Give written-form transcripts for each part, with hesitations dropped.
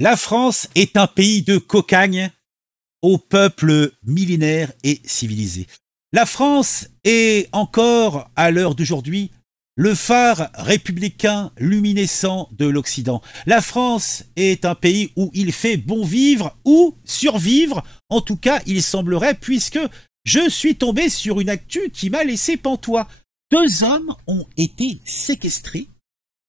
La France est un pays de cocagne au peuple millénaire et civilisé. La France est encore, à l'heure d'aujourd'hui, le phare républicain luminescent de l'Occident. La France est un pays où il fait bon vivre ou survivre, en tout cas il semblerait, puisque je suis tombé sur une actu qui m'a laissé pantois. 2 hommes ont été séquestrés,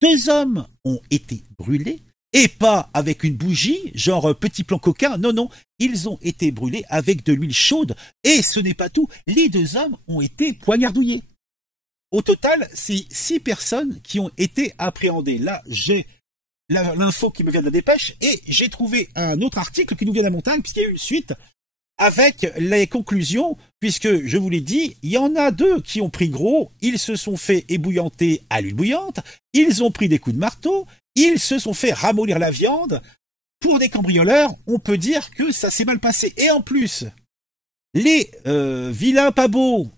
2 hommes ont été brûlés, et pas avec une bougie, genre petit plan coquin, non, non, ils ont été brûlés avec de l'huile chaude, et ce n'est pas tout, les 2 hommes ont été poignardouillés. Au total, c'est 6 personnes qui ont été appréhendées. Là, j'ai l'info qui me vient de la dépêche, et j'ai trouvé un autre article qui nous vient de la montagne, puisqu'il y a eu une suite, avec les conclusions, puisque, je vous l'ai dit, il y en a 2 qui ont pris gros, ils se sont fait ébouillanter à l'huile bouillante, ils ont pris des coups de marteau, ils se sont fait ramollir la viande. Pour des cambrioleurs, on peut dire que ça s'est mal passé. Et en plus, les vilains pas beaux,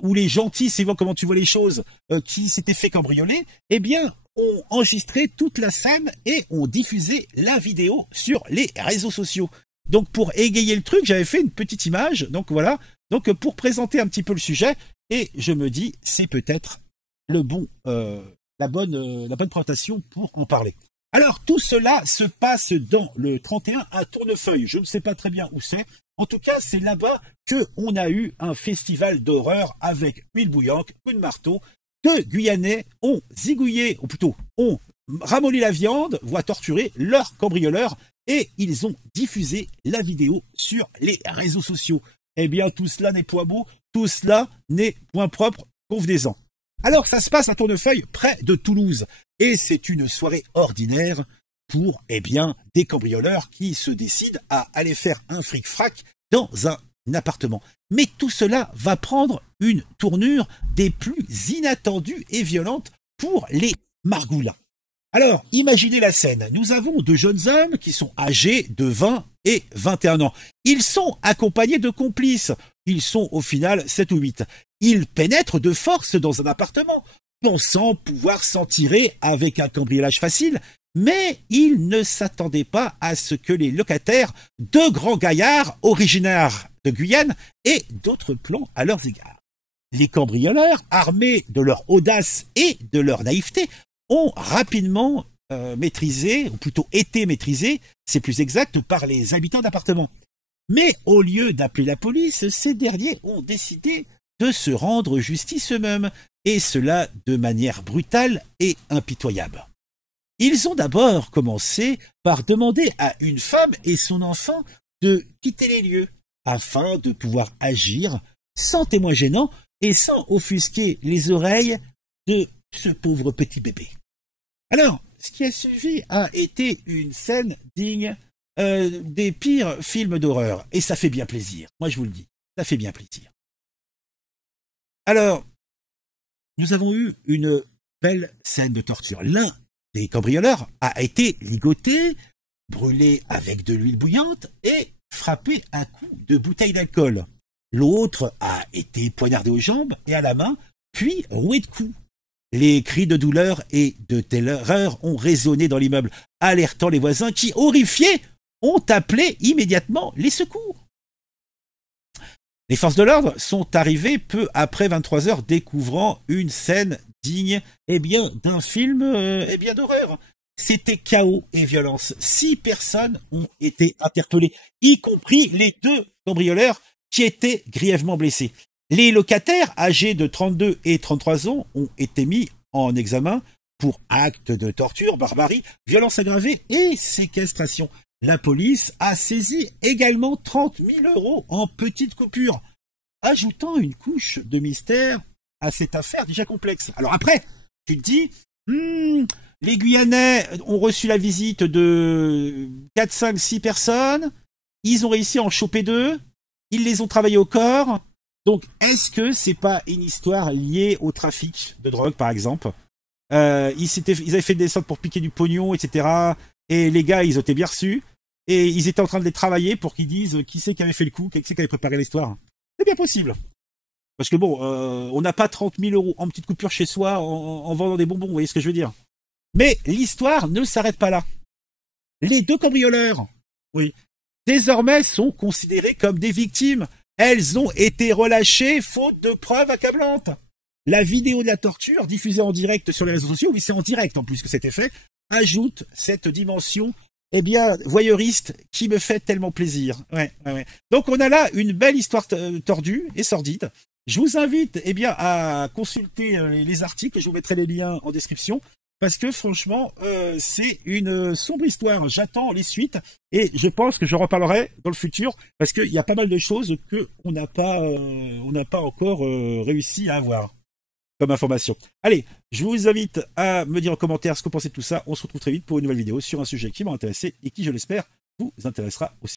ou les gentils, c'est bon comment tu vois les choses, qui s'étaient fait cambrioler, eh bien, ont enregistré toute la scène et ont diffusé la vidéo sur les réseaux sociaux. Donc, pour égayer le truc, j'avais fait une petite image. Donc, voilà. Donc, pour présenter un petit peu le sujet, et je me dis, c'est peut-être le bon... la bonne présentation pour en parler. Alors, tout cela se passe dans le 31 à Tournefeuille. Je ne sais pas très bien où c'est. En tout cas, c'est là-bas qu'on a eu un festival d'horreur avec huile bouillante, coup de marteau. 2 Guyanais ont zigouillé, ou plutôt, ont ramolli la viande, voire torturé leur cambrioleur, et ils ont diffusé la vidéo sur les réseaux sociaux. Eh bien, tout cela n'est point beau, tout cela n'est point propre, convenez-en. Alors, ça se passe à Tournefeuille, près de Toulouse. Et c'est une soirée ordinaire pour, eh bien, des cambrioleurs qui se décident à aller faire un fric-frac dans un appartement. Mais tout cela va prendre une tournure des plus inattendues et violentes pour les margoulins. Alors, imaginez la scène. Nous avons 2 jeunes hommes qui sont âgés de 20 et 21 ans. Ils sont accompagnés de complices. Ils sont au final 7 ou 8. Ils pénètrent de force dans un appartement, pensant pouvoir s'en tirer avec un cambriolage facile, mais ils ne s'attendaient pas à ce que les locataires, 2 grands gaillards originaires de Guyane, aient d'autres plans à leurs égards. Les cambrioleurs, armés de leur audace et de leur naïveté, ont rapidement maîtrisé, ou plutôt été maîtrisés, c'est plus exact, par les habitants d'appartements. Mais au lieu d'appeler la police, ces derniers ont décidé de se rendre justice eux-mêmes, et cela de manière brutale et impitoyable. Ils ont d'abord commencé par demander à une femme et son enfant de quitter les lieux, afin de pouvoir agir sans témoin gênant et sans offusquer les oreilles de ce pauvre petit bébé. Alors, ce qui a suivi a été une scène digne des pires films d'horreur, et ça fait bien plaisir, moi je vous le dis, ça fait bien plaisir. Alors, nous avons eu une belle scène de torture. L'un des cambrioleurs a été ligoté, brûlé avec de l'huile bouillante et frappé à coups de bouteille d'alcool. L'autre a été poignardé aux jambes et à la main, puis roué de coups. Les cris de douleur et de terreur ont résonné dans l'immeuble, alertant les voisins qui, horrifiés, ont appelé immédiatement les secours. Les forces de l'ordre sont arrivées peu après 23 heures, découvrant une scène digne d'un film d'horreur. C'était chaos et violence. 6 personnes ont été interpellées, y compris les 2 cambrioleurs qui étaient grièvement blessés. Les locataires, âgés de 32 et 33 ans, ont été mis en examen pour actes de torture, barbarie, violence aggravée et séquestration. La police a saisi également 30 000 € en petites coupures, ajoutant une couche de mystère à cette affaire déjà complexe. Alors après, tu te dis, les Guyanais ont reçu la visite de 4, 5, 6 personnes, ils ont réussi à en choper 2, ils les ont travaillés au corps. Donc, est-ce que c'est pas une histoire liée au trafic de drogue, par exemple? Ils avaient fait des sortes pour piquer du pognon, etc. Et les gars, ils ont été bien reçus. Et ils étaient en train de les travailler pour qu'ils disent qui c'est qui avait fait le coup, qui c'est qui avait préparé l'histoire. C'est bien possible. Parce que bon, on n'a pas 30 000 € en petite coupure chez soi en vendant des bonbons, vous voyez ce que je veux dire. Mais l'histoire ne s'arrête pas là. Les 2 cambrioleurs, oui, désormais sont considérés comme des victimes. Elles ont été relâchées faute de preuves accablantes. La vidéo de la torture, diffusée en direct sur les réseaux sociaux, oui, c'est en direct en plus que c'était fait, ajoute cette dimension, eh bien, voyeuriste qui me fait tellement plaisir. Ouais. Donc, on a là une belle histoire tordue et sordide. Je vous invite, eh bien, à consulter les articles. Je vous mettrai les liens en description. Parce que franchement, c'est une sombre histoire. J'attends les suites et je pense que je reparlerai dans le futur parce qu'il y a pas mal de choses que on n'a pas encore réussi à avoir comme information. Allez, je vous invite à me dire en commentaire ce que vous pensez de tout ça. On se retrouve très vite pour une nouvelle vidéo sur un sujet qui m'a intéressé et qui, je l'espère, vous intéressera aussi.